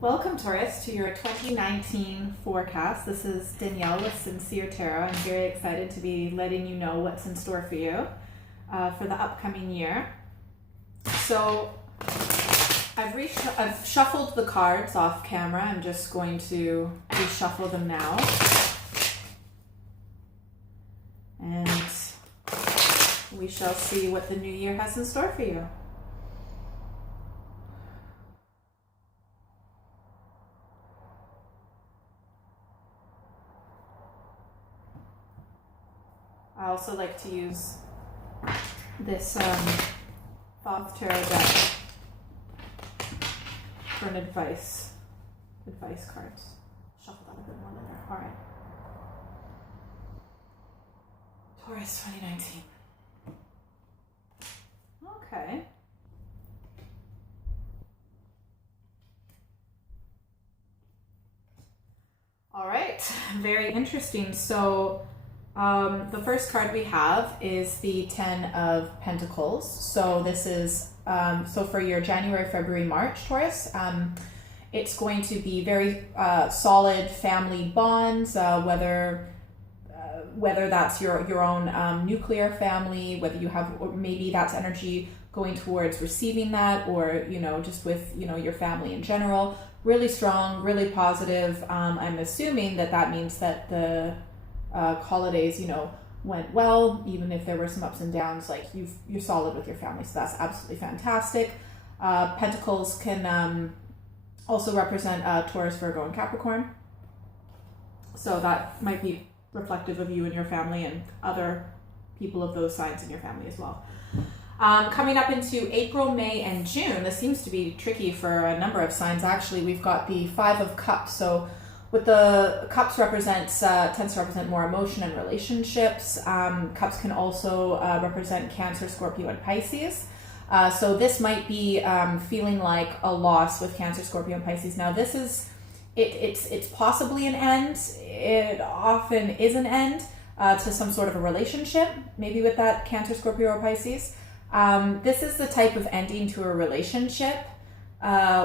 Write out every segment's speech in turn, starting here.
Welcome, Taurus, to your 2019 forecast. This is Danielle with Sincere Tarot. I'm very excited to be letting you know what's in store for you for the upcoming year. So I've shuffled the cards off camera. I'm just going to reshuffle them now. And we shall see what the new year has in store for you. I also like to use this Thoth Tarot deck for an advice cards. Shuffle that a bit more later. All right. Taurus 2019. Okay. All right. Very interesting. So the first card we have is the Ten of Pentacles. So this is, so for your January, February, March, Taurus, it's going to be very solid family bonds, whether that's your own nuclear family, whether you have, or maybe that's energy going towards receiving that, or, just with, your family in general. Really strong, really positive. I'm assuming that means that the holidays, went well, even if there were some ups and downs. Like you're solid with your family, so that's absolutely fantastic. Pentacles can also represent Taurus, Virgo, and Capricorn, so that might be reflective of you and your family and other people of those signs in your family as well. Coming up into April, May, and June, this seems to be tricky for a number of signs. Actually, we've got the Five of Cups. So with the cups tends to represent more emotion and relationships. Cups can also represent Cancer, Scorpio, and Pisces. So this might be feeling like a loss with Cancer, Scorpio, and Pisces. Now this is, it's possibly an end. It often is an end to some sort of a relationship, maybe with that Cancer, Scorpio, or Pisces. This is the type of ending to a relationship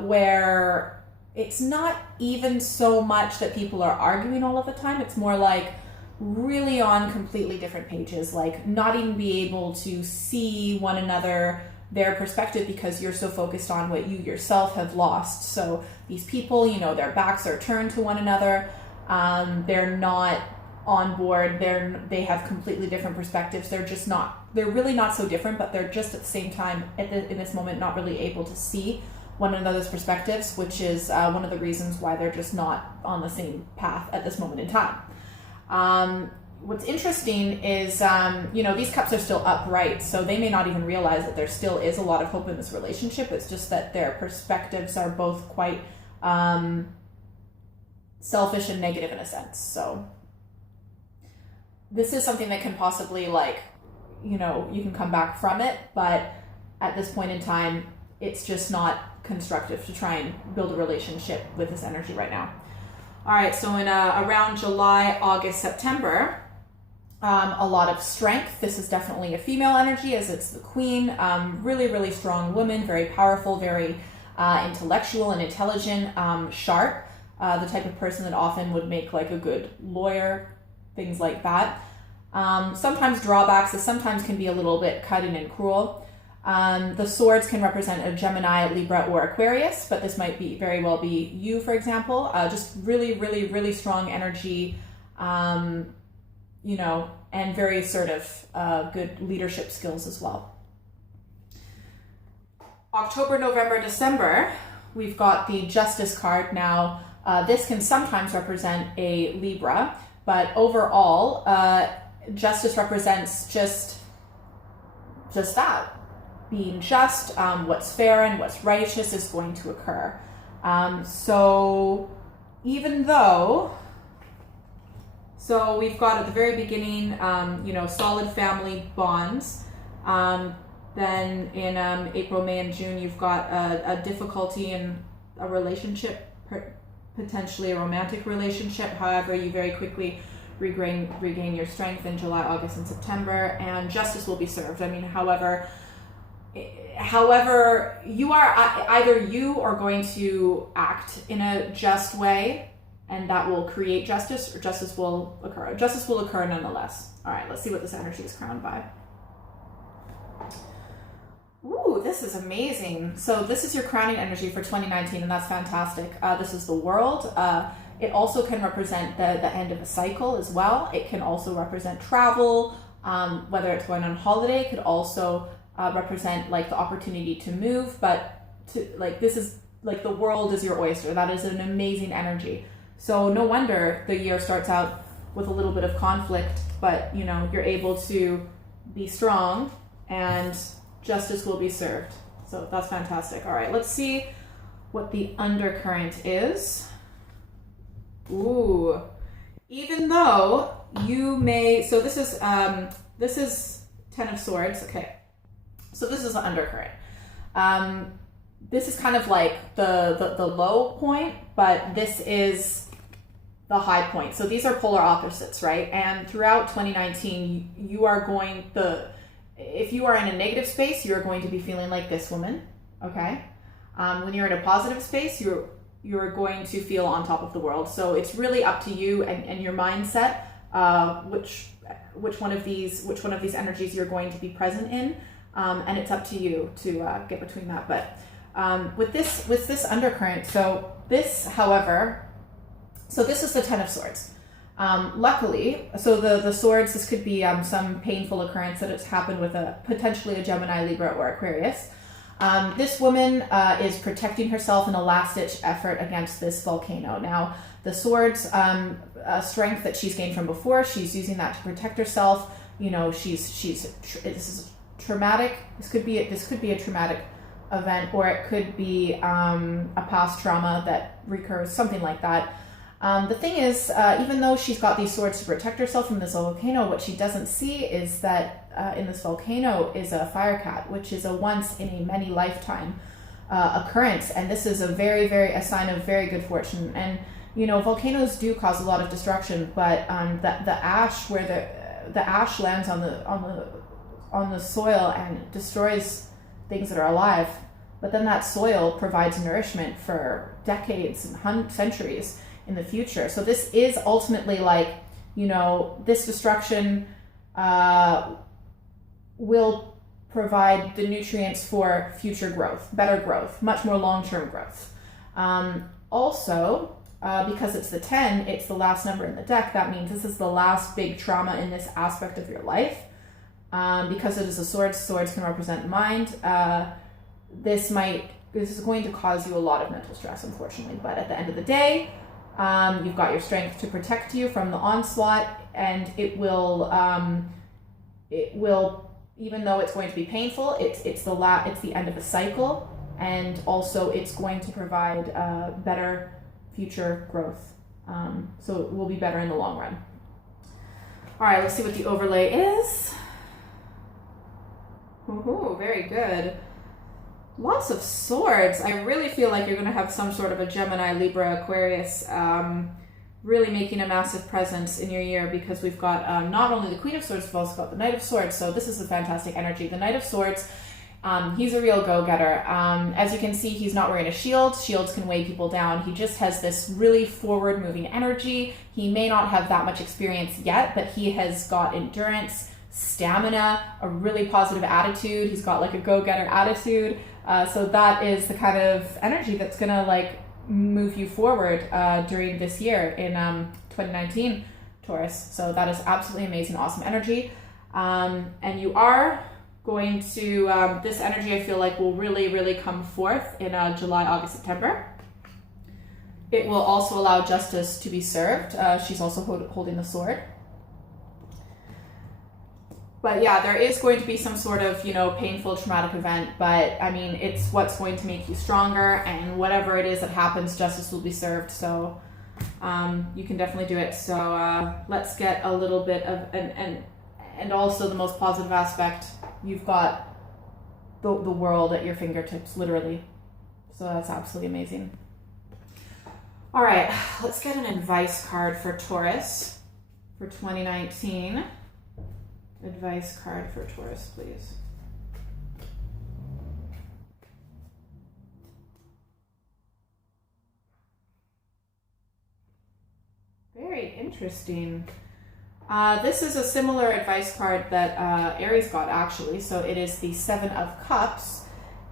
where it's not even so much that people are arguing all of the time. It's more like really on completely different pages, like not even be able to see one another, their perspective, because you're so focused on what you yourself have lost. So these people, their backs are turned to one another. They're not on board. They have completely different perspectives. They're really not so different, but they're just at the same time in this moment not really able to see one another's perspectives, which is one of the reasons why they're just not on the same path at this moment in time. What's interesting is, these cups are still upright, so they may not even realize that there still is a lot of hope in this relationship. It's just that their perspectives are both quite selfish and negative in a sense. So this is something that can possibly, you can come back from it, but at this point in time, it's just not constructive to try and build a relationship with this energy right now. All right, so in around July, August, September, a lot of strength. This is definitely a female energy, as it's the queen. Really, really strong woman, very powerful, very intellectual and intelligent, sharp, the type of person that often would make like a good lawyer, things like that. Sometimes drawbacks is sometimes can be a little bit cutting and cruel. The swords can represent a Gemini, Libra, or Aquarius, but this might very well be you, for example. Just really, really, really strong energy, and very assertive, good leadership skills as well. October, November, December, we've got the Justice card. Now, this can sometimes represent a Libra, but overall, Justice represents just that. Being just, what's fair and what's righteous is going to occur. So we've got at the very beginning, solid family bonds. Then in April, May, and June, you've got a difficulty in a relationship, potentially a romantic relationship. However, you very quickly regain your strength in July, August, and September, and justice will be served. However, however, you are either you are going to act in a just way, and that will create justice, or justice will occur. Justice will occur nonetheless. All right, let's see what this energy is crowned by. Ooh, this is amazing. So this is your crowning energy for 2019, and that's fantastic. This is the world. It also can represent the end of a cycle as well. It can also represent travel, whether it's going on holiday. It could also represent like the opportunity to move, but this is like the world is your oyster. That is an amazing energy. So no wonder the year starts out with a little bit of conflict, but you know, you're able to be strong and justice will be served. So that's fantastic. All right, let's see what the undercurrent is. Ooh, even though you may, so this is 10 of Swords. Okay, so this is the undercurrent. This is kind of like the low point, but this is the high point. So these are polar opposites, right? And throughout 2019, you are going if you are in a negative space, you're going to be feeling like this woman, okay? When you're in a positive space, you're going to feel on top of the world. So it's really up to you and your mindset, which one of these energies you're going to be present in, and it's up to you to get between that. But with this undercurrent, so this, however. So this is the 10 of Swords. Luckily, so the swords, this could be some painful occurrence that has happened with potentially a Gemini, Libra, or Aquarius. This woman is protecting herself in a last-ditch effort against this volcano. Now, the swords strength that she's gained from before, she's using that to protect herself. You know, this is traumatic. This could be a traumatic event, or it could be a past trauma that recurs, something like that. The thing is, even though she's got these swords to protect herself from this volcano, what she doesn't see is that in this volcano is a fire cat, which is a once in a many lifetime occurrence. And this is a sign of very good fortune. And, you know, volcanoes do cause a lot of destruction, but the ash, where the ash lands on the soil and destroys things that are alive, but then that soil provides nourishment for decades and centuries in the future. So this is ultimately like, you know, this destruction will provide the nutrients for future growth, better growth, much more long-term growth. Also, because it's the 10, it's the last number in the deck, that means this is the last big trauma in this aspect of your life. Because it is a sword, swords can represent mind. This is going to cause you a lot of mental stress, unfortunately, but at the end of the day, you've got your strength to protect you from the onslaught, and it will, even though it's going to be painful, it's the end of a cycle, and also it's going to provide better future growth. So it will be better in the long run. All right, let's see what the overlay is. Ooh, very good. Lots of swords. I really feel like you're going to have some sort of a Gemini, Libra, Aquarius really making a massive presence in your year, because we've got not only the Queen of Swords, we've also got the Knight of Swords. So this is a fantastic energy. The Knight of Swords, he's a real go-getter. As you can see, he's not wearing a shield. Shields can weigh people down. He just has this really forward-moving energy. He may not have that much experience yet, but he has got endurance, stamina, a really positive attitude. He's got like a go-getter attitude. So that is the kind of energy that's gonna like move you forward during this year in 2019, Taurus. So that is absolutely amazing, awesome energy. And you are going to, this energy I feel like will really, really come forth in July, August, September. It will also allow justice to be served. She's also holding the sword. But yeah, there is going to be some sort of, you know, painful, traumatic event. But I mean, it's what's going to make you stronger, and whatever it is that happens, justice will be served. So you can definitely do it. So let's get a little bit of, and also the most positive aspect, you've got the world at your fingertips, literally. So that's absolutely amazing. All right, let's get an advice card for Taurus for 2019. Advice card for Taurus, please. interesting. This is a similar advice card that Aries got, actually. So it is the Seven of Cups.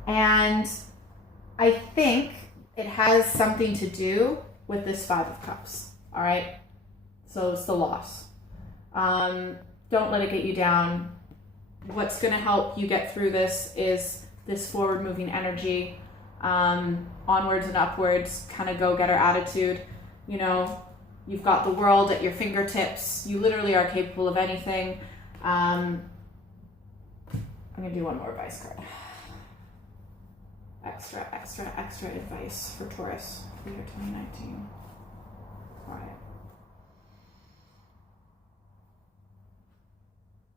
And I think it has something to do with this Five of Cups. All right? So it's the loss. Don't let it get you down. What's going to help you get through this is this forward moving energy, onwards and upwards, kind of go-getter attitude. You know, you've got the world at your fingertips. You literally are capable of anything. I'm going to do one more advice card. Extra advice for Taurus for year 2019. All right.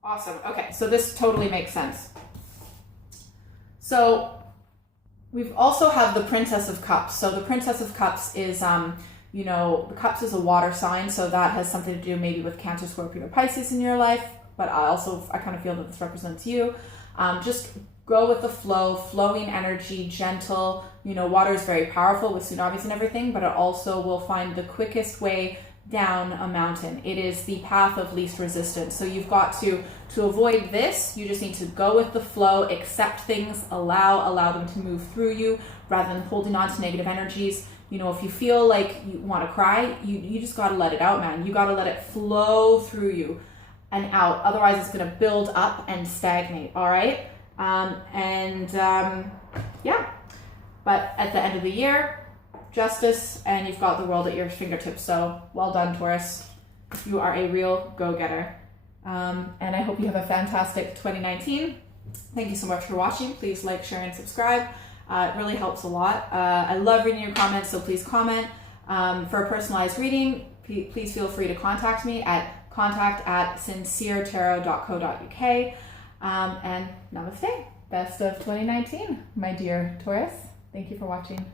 Awesome. Okay, so this totally makes sense. So we've also have the Princess of Cups. So the Princess of Cups is, you know, the Cups is a water sign, so that has something to do maybe with Cancer, Scorpio, or Pisces in your life. But I kind of feel that this represents you. Just go with the flow, flowing energy, gentle. You know, water is very powerful with tsunamis and everything, but it also will find the quickest way down a mountain. It is the path of least resistance. So you've got to avoid this, you just need to go with the flow, accept things, allow them to move through you rather than holding on to negative energies. You know, if you feel like you want to cry, you just got to let it out, man. You got to let it flow through you and out. Otherwise it's going to build up and stagnate. All right. Yeah, but at the end of the year, justice, and you've got the world at your fingertips. So well done, Taurus. You are a real go-getter. And I hope you have a fantastic 2019. Thank you so much for watching. Please like, share, and subscribe. It really helps a lot. I love reading your comments, so please comment. For a personalized reading, please feel free to contact me at contact@sinceretarot.co.uk. And namaste. Best of 2019, my dear Taurus. Thank you for watching.